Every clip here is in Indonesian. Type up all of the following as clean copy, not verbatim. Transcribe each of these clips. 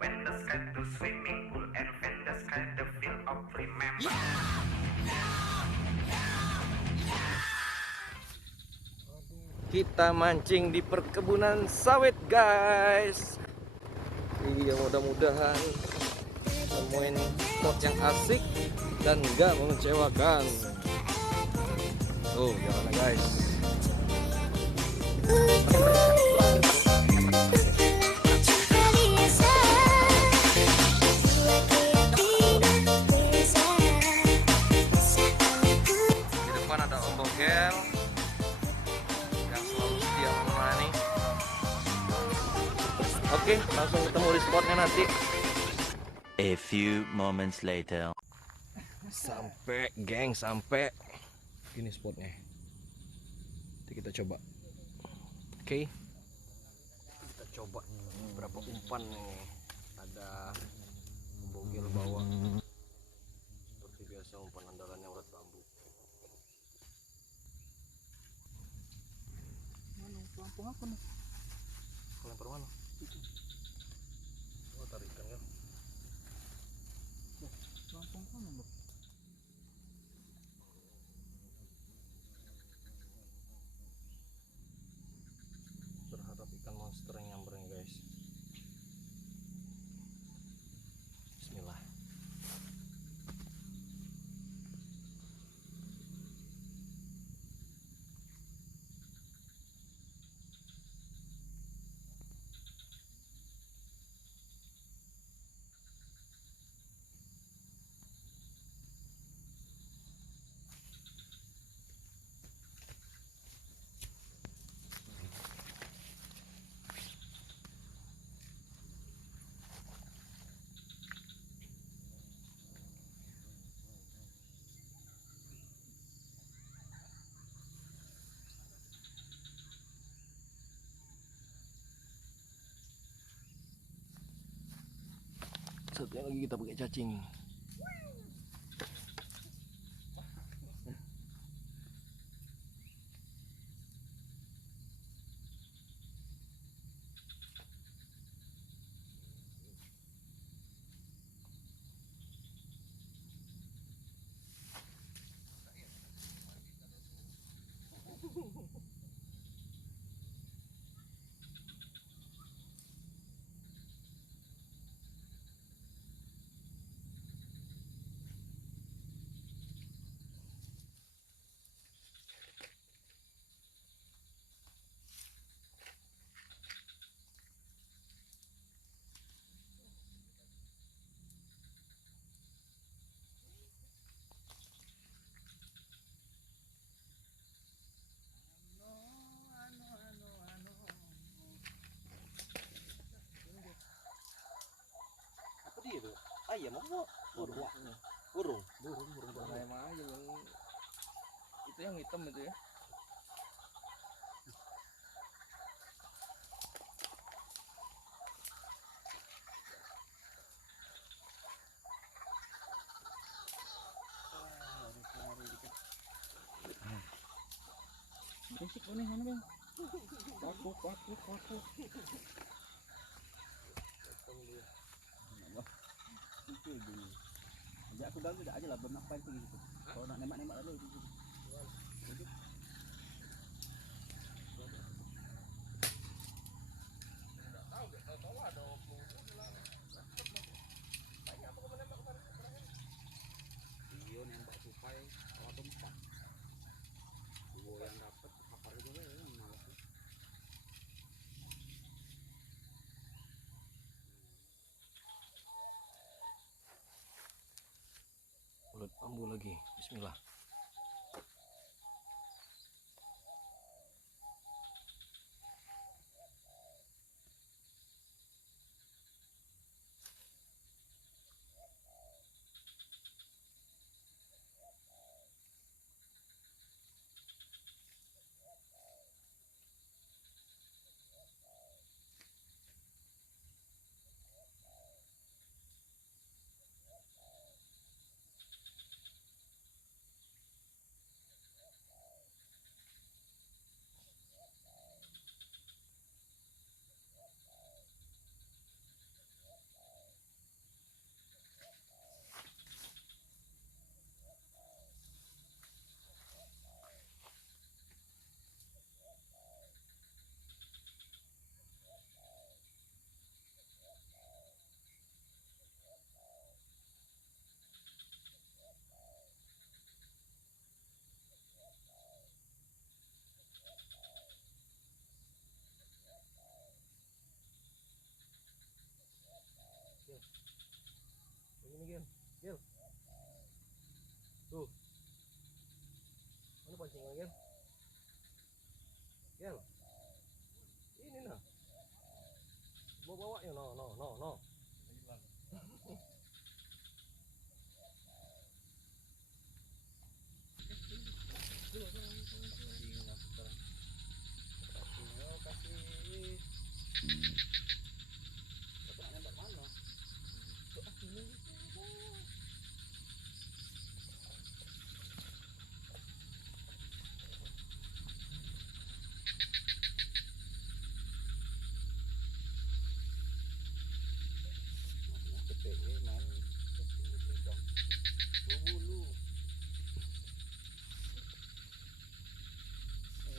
When the sky to swimming pool and when the sky the field of remember. Kita mancing di perkebunan sawit, guys. Iya, mudah-mudahan nemuin spot yang asik dan nggak mengecewakan. Tuh, gimana guys? Di depan ada Om Bogel yang selalu setia menemani. Oke, langsung ketemu di spotnya nanti. A few moments later. Sampai, geng, sampai. Ini spotnya. Nanti kita coba. Oke. Kita coba berapa umpan nih. Ada bogel bawah. Seperti biasa umpan andalannya urat bambu. Mana pelampung apa nih? Lempar mana? Oh, tarikan ya. Pelampung mana, Bro? Berharap ikan monster yang nyambernya, guys. Bismillah. Satunya lagi kita pakai cacing. Apa dia tuh? Ayam apa? Burung. Burung. Burung ayam aja bang. Itu yang hitam itu ya. Berisik nih mana, Bang? Paku. Oke, gini. Ajak aku dah aja lah, belum apa itu gitu. Kalau nak nembak dulu gitu. Iya, nembak tupai kalau tempat. Gua yang dapat kapar juga ya, malas. Ulat bambu lagi. Bismillah. Gil. Tuh. Mana pancingan Gil? Gil. Ini nah. Bawa ya no.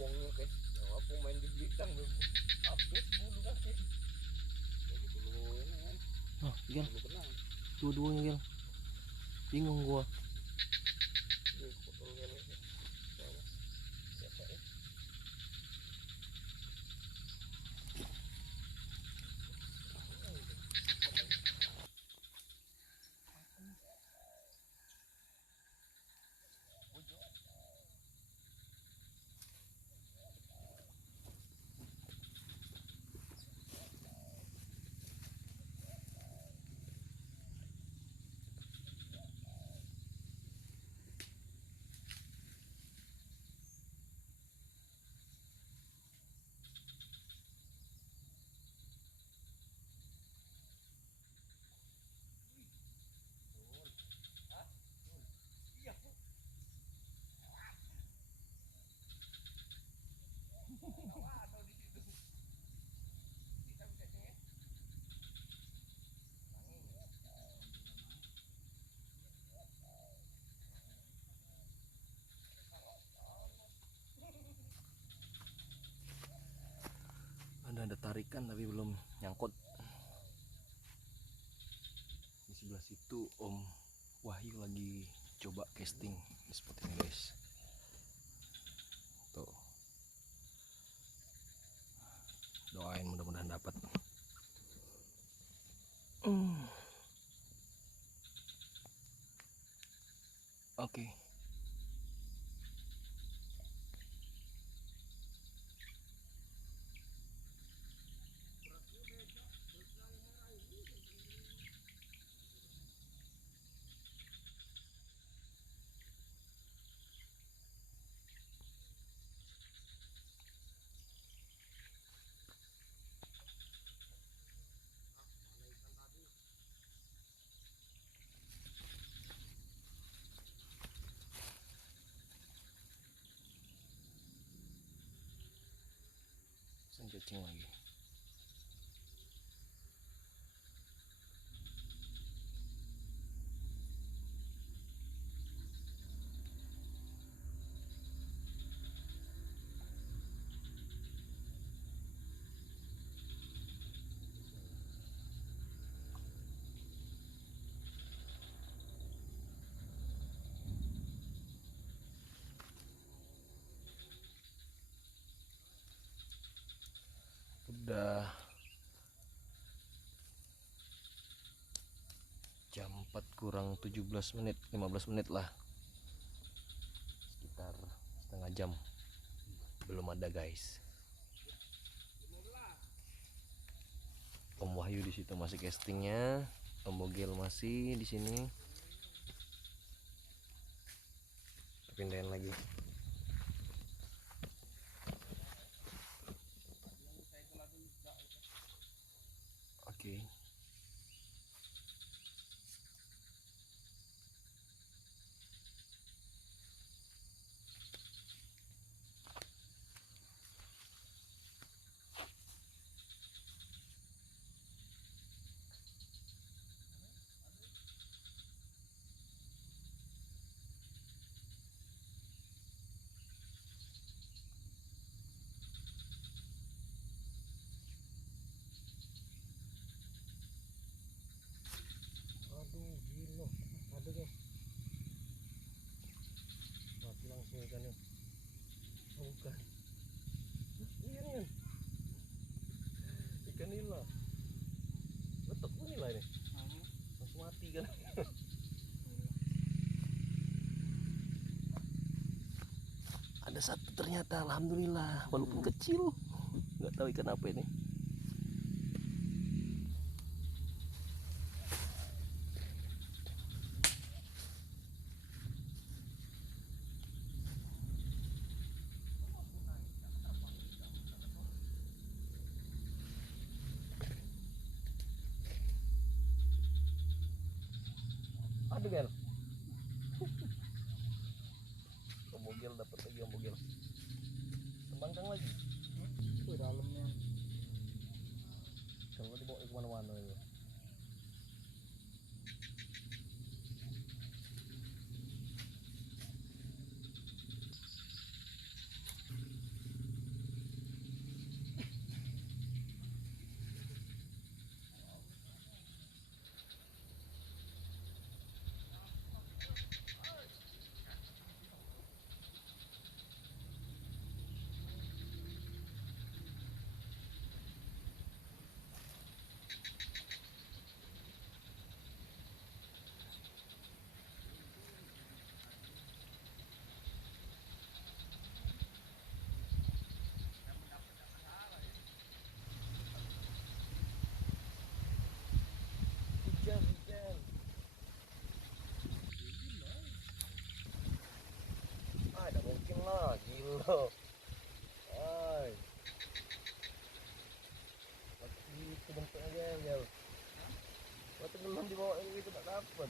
Uangnya guys, aku main di Blitar belum update bulu kaki. Dulu ini kan. Nah, Gil. Dulu kenal. Dua-duanya Gil. Bingung gua. Siapa ya? Ada tarikan tapi belum nyangkut. Di sebelah situ Om Wahyu lagi coba casting di spot ini guys. Tuh. Doain mudah-mudahan dapat. Oke. Cacing lagi. Udah jam 4 kurang 17 menit, 15 menit lah, sekitar setengah jam belum ada guys. Om Wahyu di situ masih castingnya, Om Bogel masih di sini. Pindahin lagi. Oke. Ada satu ternyata, alhamdulillah, walaupun kecil. Nggak tahu ikan apa ini. Aduh Gel. Ombogel dapat lagi ombogel. Sembangkang lagi. Itu dalamnya. Kalau dibawa ke mana-mana ini. Hujan. Ah, tidak mungkin lah, gila. Ay. Waktu itu bentuknya Gel. Waktu belum dibawa ini itu tak dapat.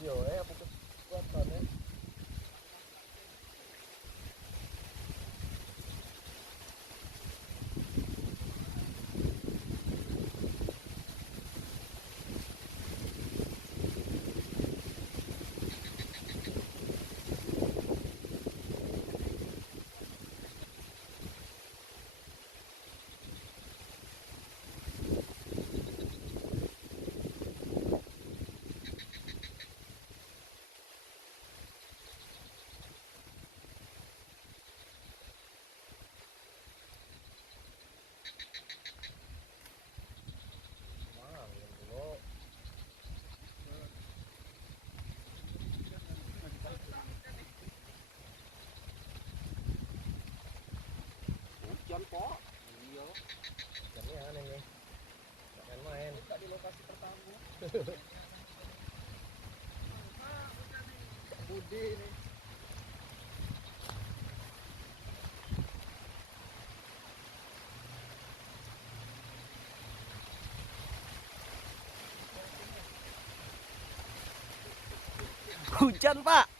Yo, aku kekuatan ya. Hujan kok. Iya. Ikannya aneh nih. Gak main-main. Buka di lokasi pertama. Budi nih. Hujan, Pak.